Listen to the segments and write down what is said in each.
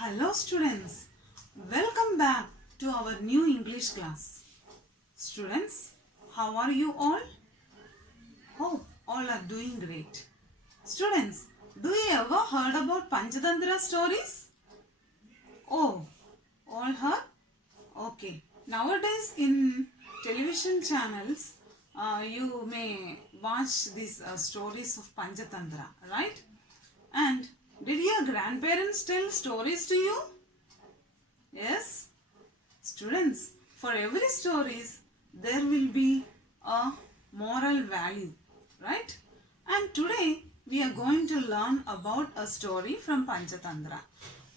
Hello students, welcome back to our new English class. Students, how are you all? Hope all are doing great. Students, do you ever heard about Panchatantra stories? Oh, all heard? Okay. Nowadays in television channels, you may watch these stories of Panchatantra, right? And did your grandparents tell stories to you? Yes? Students, for every stories, there will be a moral value, right? And today, we are going to learn about a story from Panchatantra.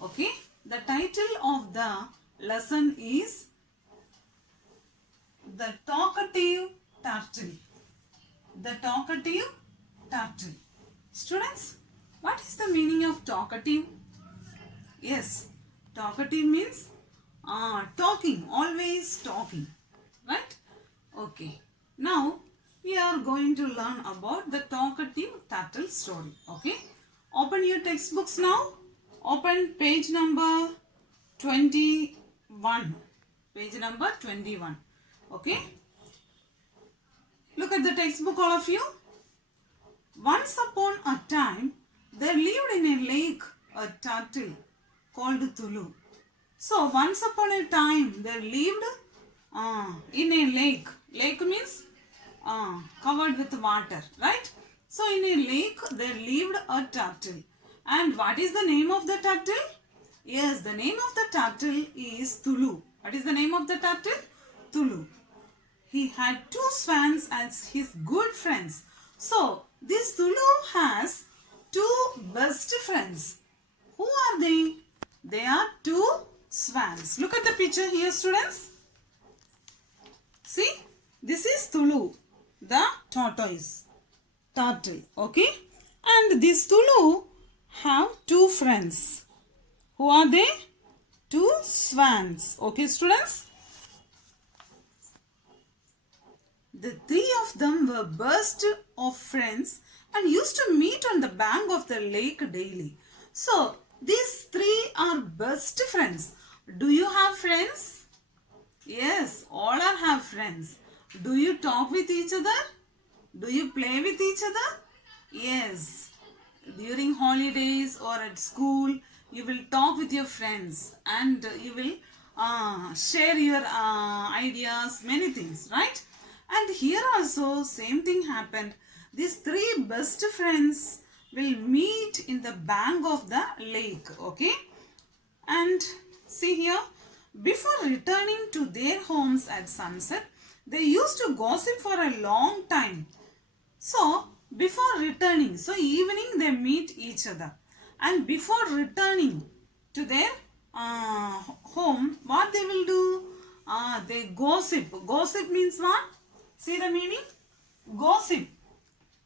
Okay? The title of the lesson is The Talkative Turtle. The Talkative Turtle. Students, what is the meaning of talkative? Yes, talkative means talking, always talking, right? Okay, now we are going to learn about the talkative turtle story. Okay, open your textbooks now. Open page number 21. Page number 21. Okay, look at the textbook, all of you. Once upon a time, there lived in a lake a turtle called Tulu. So, once upon a time, there lived in a lake. Lake means covered with water, right? So, in a lake, there lived a turtle. And what is the name of the turtle? Yes, the name of the turtle is Tulu. What is the name of the turtle? Tulu. He had two swans as his good friends. So, this Tulu has two best friends. Who are they? They are two swans. Look at the picture here, students. See, this is Tulu, the tortoise, turtle, okay? And this Tulu have two friends. Who are they? Two swans, okay, students? The three of them were best of friends and used to meet on the bank of the lake daily. So, these three are best friends. Do you have friends? Yes, all are have friends. Do you talk with each other? Do you play with each other? Yes. During holidays or at school, you will talk with your friends and you will share your ideas, many things, right? And here also same thing happened. These three best friends will meet in the bank of the lake, okay? And see here, before returning to their homes at sunset, they used to gossip for a long time. So, before returning, so evening they meet each other. And before returning to their home, what they will do? They gossip. Gossip means what? See the meaning? Gossip.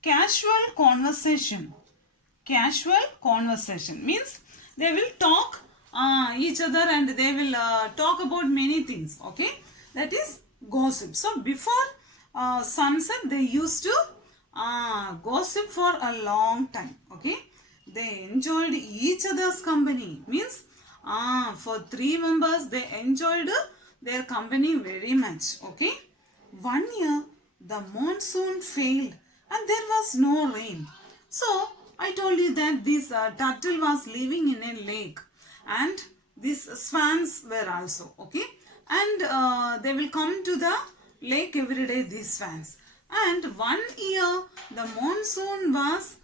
Casual conversation. Casual conversation means they will talk each other and they will talk about many things. Okay, that is gossip. So before sunset, they used to gossip for a long time. Okay, they enjoyed each other's company. Means for three members, they enjoyed their company very much. Okay. One year, the monsoon failed and there was no rain. So, I told you that this turtle was living in a lake and these swans were also, okay? And they will come to the lake every day, these swans. And one year, the monsoon was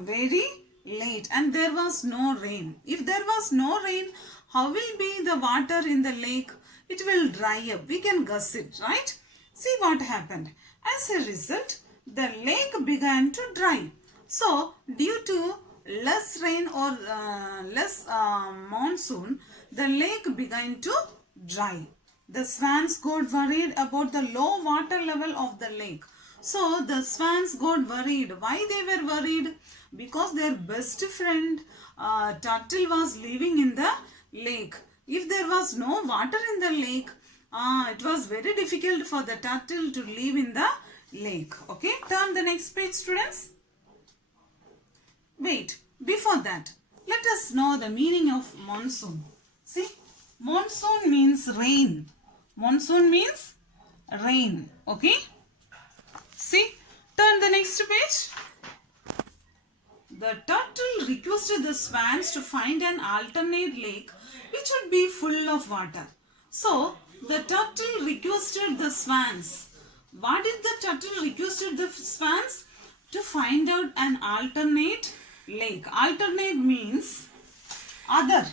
very late and there was no rain. If there was no rain, how will be the water in the lake? It will dry up. We can guess it, right? See what happened. As a result, the lake began to dry. So, due to less rain or less monsoon, the lake began to dry. The swans got worried about the low water level of the lake. So, the swans got worried. Why they were worried? Because their best friend turtle was living in the lake. If there was no water in the lake, it was very difficult for the turtle to live in the lake. Okay, turn the next page, students. Wait, before that, let us know the meaning of monsoon. See, monsoon means rain. Monsoon means rain. Okay. See, turn the next page. The turtle requested the swans to find an alternate lake which would be full of water. So, the turtle requested the swans. What did the turtle requested the swans? To find out an alternate lake. Alternate means other.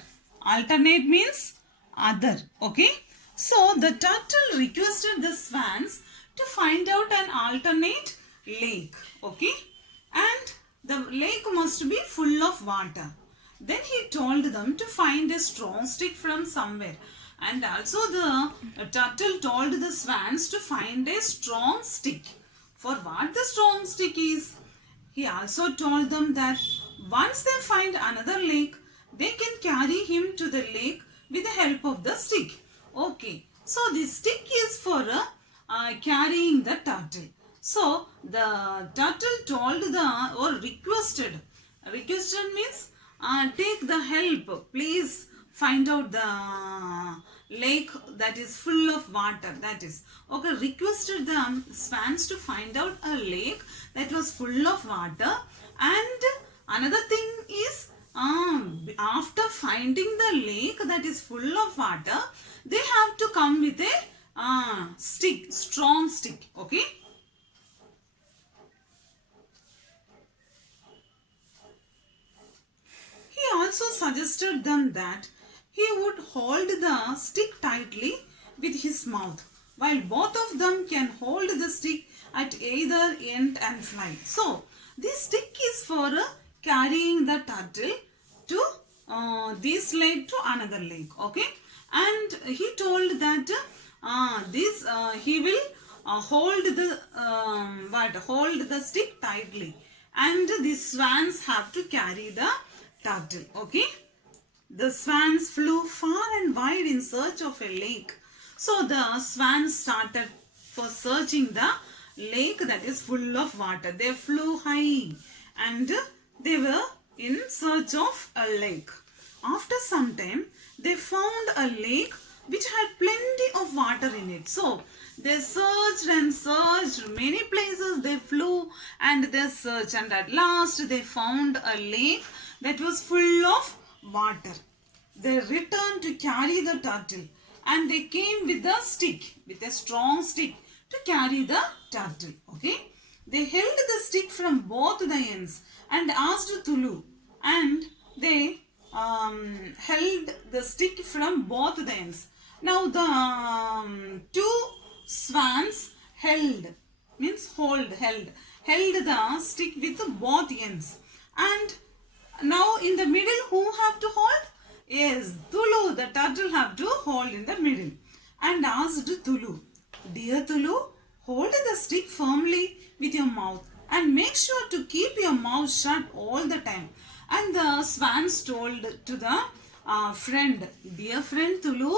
Alternate means other. Okay. So, the turtle requested the swans to find out an alternate lake. Okay. And the lake must be full of water. Then he told them to find a strong stick from somewhere. And also the turtle told the swans to find a strong stick. For what the strong stick is? He also told them that once they find another lake, they can carry him to the lake with the help of the stick. Okay, so this stick is for carrying the turtle. So the turtle told requested means take the help. Please find out the lake that is full of water. That is okay. Requested the swans to find out a lake that was full of water. And another thing is after finding the lake that is full of water, they have to come with a stick, strong stick. Okay. He also suggested them that he would hold the stick tightly with his mouth, while both of them can hold the stick at either end and fly. So, this stick is for carrying the turtle to this lake to another lake. Okay, and he told that he will hold the stick tightly, and the swans have to carry the turtle. Okay. The swans flew far and wide in search of a lake. So the swans started for searching the lake that is full of water. They flew high and they were in search of a lake. After some time, they found a lake which had plenty of water in it. So they searched and searched many places. They flew and they searched, and at last they found a lake that was full of water. They returned to carry the turtle, and they came with a stick, with a strong stick to carry the turtle. Okay. They held the stick from both the ends and asked Tulu, and they held the stick from both the ends. Now the two swans held the stick with both ends, and now in the middle who have to hold? Yes, Tulu, the turtle have to hold in the middle, and asked Tulu, dear Tulu, hold the stick firmly with your mouth and make sure to keep your mouth shut all the time. And the swans told to the friend, dear friend Tulu,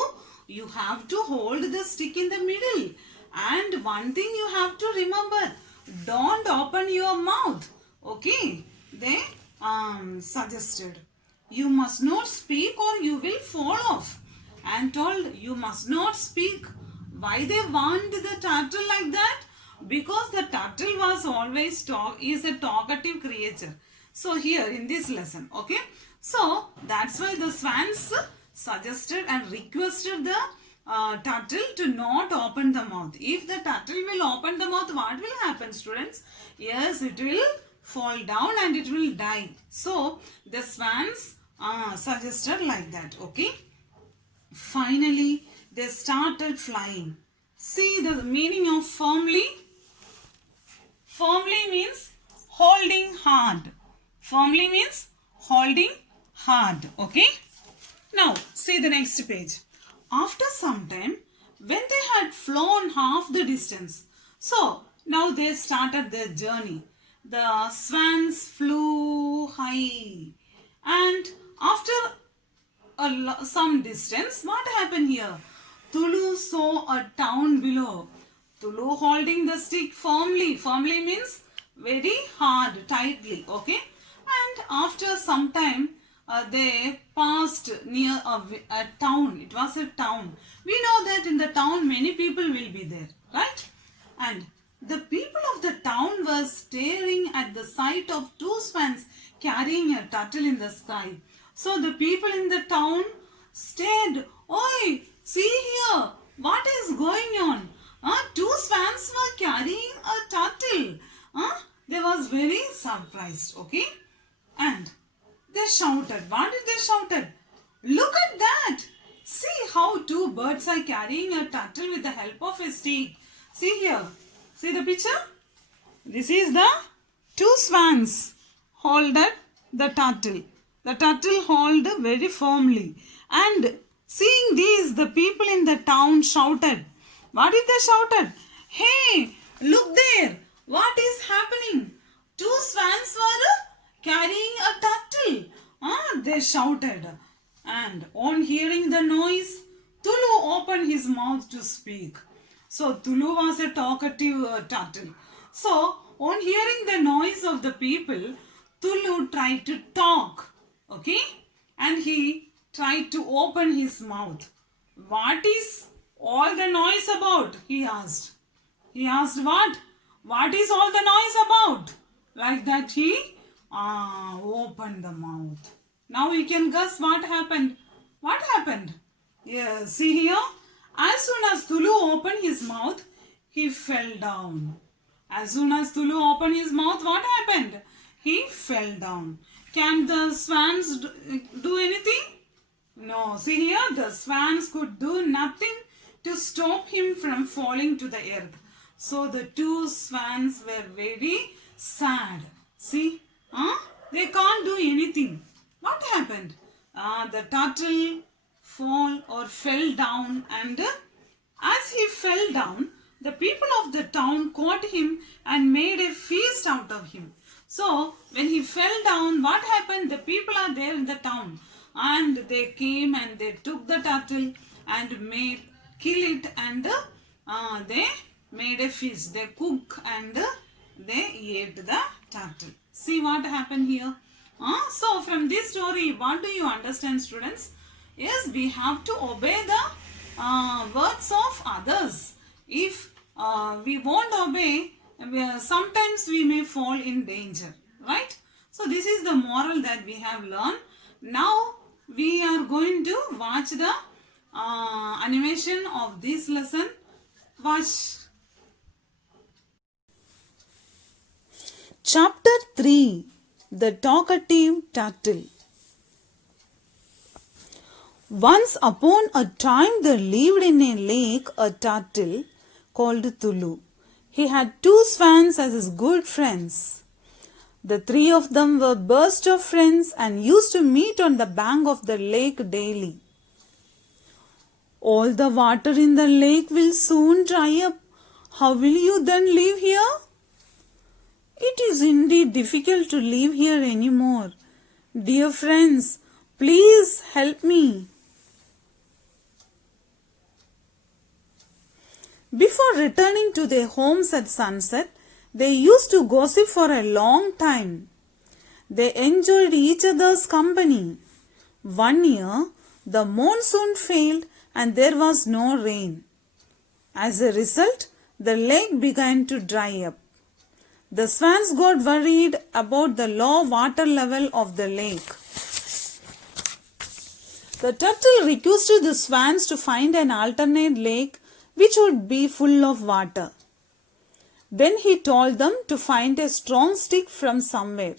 you have to hold the stick in the middle, and one thing you have to remember, don't open your mouth. Okay, they suggested, you must not speak or you will fall off, and told you must not speak. Why they warned the turtle like that? Because the turtle was always is a talkative creature. So here in this lesson, okay, so that's why the swans suggested and requested the turtle to not open the mouth. If the turtle will open the mouth, what will happen, students? Yes, it will fall down and it will die. So the swans suggested like that. Okay. Finally, they started flying. See the meaning of firmly. Firmly means holding hard. Firmly means holding hard. Okay. Now see the next page. After some time, when they had flown half the distance, so now they started their journey. The swans flew high, and after some distance, what happened here? Tulu saw a town below. Tulu holding the stick firmly. Firmly means very hard, tightly. Okay. And after some time, they passed near a town. It was a town. We know that in the town many people will be there, right? And the people of the town were staring at the sight of two swans carrying a turtle in the sky. So the people in the town stared. Oi, see here, what is going on? Two swans were carrying a turtle. They was very surprised, okay? And they shouted. What did they shouted? Look at that! See how two birds are carrying a turtle with the help of a stick. See here. See the picture? This is the two swans holded the turtle. The turtle hold very firmly. And seeing these, the people in the town shouted. What did they shouted? Hey, look there. What is happening? Two swans were carrying a turtle. They shouted. And on hearing the noise, Tulu opened his mouth to speak. So Tulu was a talkative turtle. So on hearing the noise of the people, Tulu tried to talk. Okay? And he tried to open his mouth. What is all the noise about? He asked. He asked what? What is all the noise about? Like that he opened the mouth. Now you can guess what happened. What happened? Yeah, see here. As soon as Tulu opened his mouth, he fell down. As soon as Tulu opened his mouth, what happened? He fell down. Can the swans do anything? No. See here, the swans could do nothing to stop him from falling to the earth. So the two swans were very sad. See, they can't do anything. What happened? The turtle fell down, and as he fell down, the people of the town caught him and made a feast out of him. So when he fell down, what happened? The people are there in the town, and they came and they took the turtle and kill it, and they made a feast. They cook and they ate the turtle. See what happened here? So from this story, what do you understand, students? Yes, we have to obey the words of others. If we won't obey, sometimes we may fall in danger, right? So this is the moral that we have learned. Now we are going to watch the animation of this lesson. Watch. Chapter 3, The Talkative Turtle. Once upon a time there lived in a lake a turtle called Tulu. He had two swans as his good friends. The three of them were best of friends and used to meet on the bank of the lake daily. All the water in the lake will soon dry up. How will you then live here? It is indeed difficult to live here anymore. Dear friends, please help me. Before returning to their homes at sunset, they used to gossip for a long time. They enjoyed each other's company. One year, the monsoon failed and there was no rain. As a result, the lake began to dry up. The swans got worried about the low water level of the lake. The turtle requested the swans to find an alternate lake which would be full of water. Then he told them to find a strong stick from somewhere.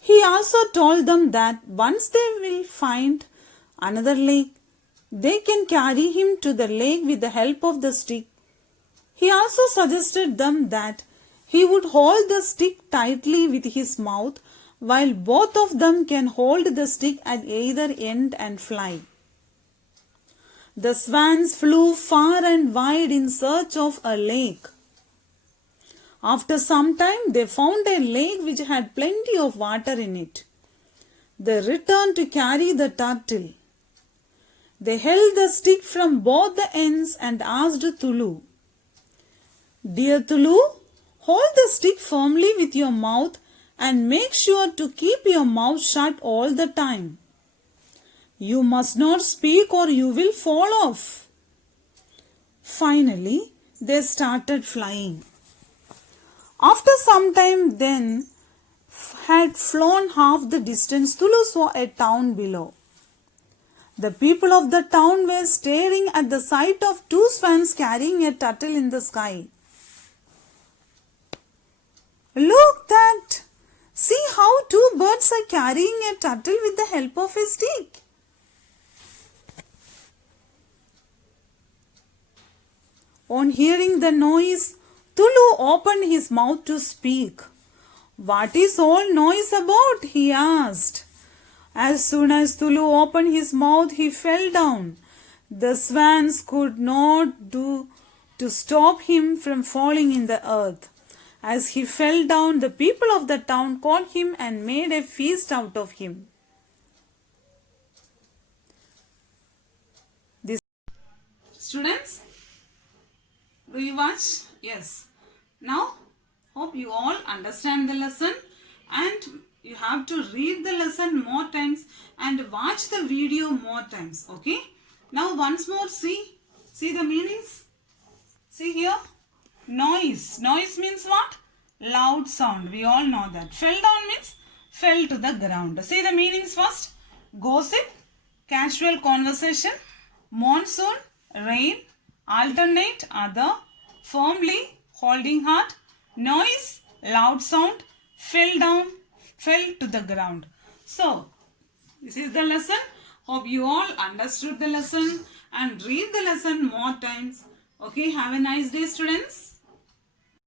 He also told them that once they will find another lake, they can carry him to the lake with the help of the stick. He also suggested them that he would hold the stick tightly with his mouth while both of them can hold the stick at either end and fly. The swans flew far and wide in search of a lake. After some time, they found a lake which had plenty of water in it. They returned to carry the turtle. They held the stick from both the ends and asked Tulu, "Dear Tulu, hold the stick firmly with your mouth and make sure to keep your mouth shut all the time. You must not speak or you will fall off. Finally, they started flying. After some time then had flown half the distance, Tulu saw a town below. The people of the town were staring at the sight of two swans carrying a turtle in the sky. Look that! See how two birds are carrying a turtle with the help of a stick. On hearing the noise, Tulu opened his mouth to speak. What is all noise about? He asked. As soon as Tulu opened his mouth, he fell down. The swans could not do to stop him from falling in the earth. As he fell down, the people of the town caught him and made a feast out of him. Students, do you watch? Yes. Now, hope you all understand the lesson, and you have to read the lesson more times and watch the video more times. Okay. Now once more see the meanings. See here. Noise. Noise means what? Loud sound. We all know that. Fell down means fell to the ground. See the meanings first. Gossip, casual conversation, monsoon, rain, alternate, other, firmly, holding hard, noise, loud sound, fell down, fell to the ground. So, this is the lesson. Hope you all understood the lesson and read the lesson more times. Okay, have a nice day, students.